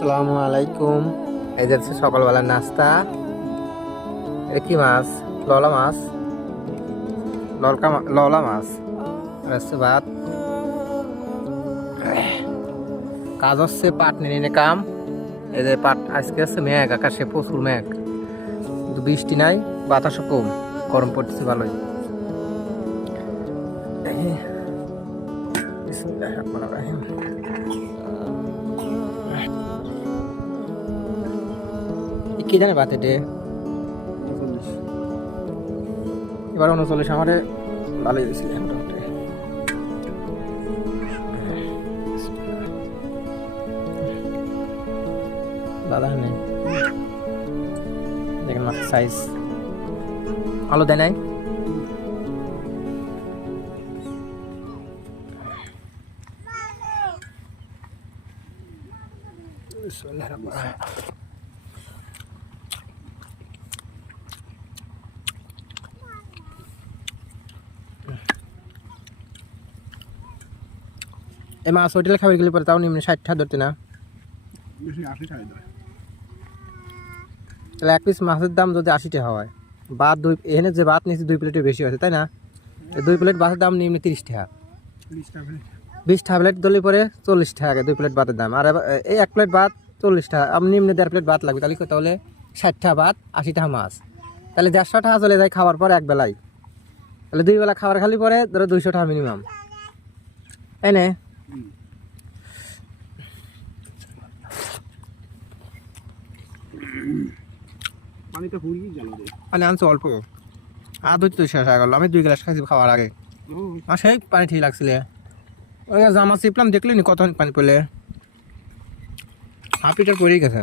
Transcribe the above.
আসসালামু আলাইকুম। এই যাচ্ছে সকালবেলার নাস্তা। এটা কি মাছ? ললা মাছ, ললা মাছ আর হচ্ছে ভাত। কাজ হচ্ছে পাট নিয়ে কাম। এই যে পাট আজকে হচ্ছে মেঘ, আকাশে প্রচুর মেঘ, কিন্তু বৃষ্টি নাই, বাতাসও কম, গরম পড়তেছে ভালোই। কি জানে বাত এটে এবার 39 আমারে ভালোই হয়েছিল মোটামুটি। দাদা নেই দেখেন মাছের সাইজ, আলো দেয় নাই। এই মাছ হোটেলে খাবার গেলে পরে তাও নিম্নে 60 টাকা ধরতে না, তাহলে এক পিস মাছের দাম যদি 80 টাকা হয়, ভাত দুই এখানে যে ভাত নিয়েছি 2 প্লেটের বেশি আছে তাই না? 2 প্লেট ভাতের দাম নিম্নে 30 টাকা, 20 টাকা প্লেট ধরলে পরে 40 টাকা 2 প্লেট ভাতের দাম। আর এই 1 প্লেট ভাত 40 টাকা, আমি নিম্নে 1.5 প্লেট ভাত লাগবে, তাহলে 60 টাকা ভাত, 80 টাকা মাছ, তাহলে 150 টাকা চলে যায় খাওয়ার পর এক বেলায়। তাহলে 2 বেলা খাবার খালি পরে ধরো 200 টাকা মিনিমাম, তাই না? পানি আনছো অল্প, আর তো শেষ হয়ে গেল। আমি 2 গ্লাস খাইছি খাওয়ার আগে, আর সেই পানি ঠিক লাগছিল। ওই জামা চিপলাম, দেখলি নি কত পানি পড়লে, হাফ লিটার পড়েই গেছে।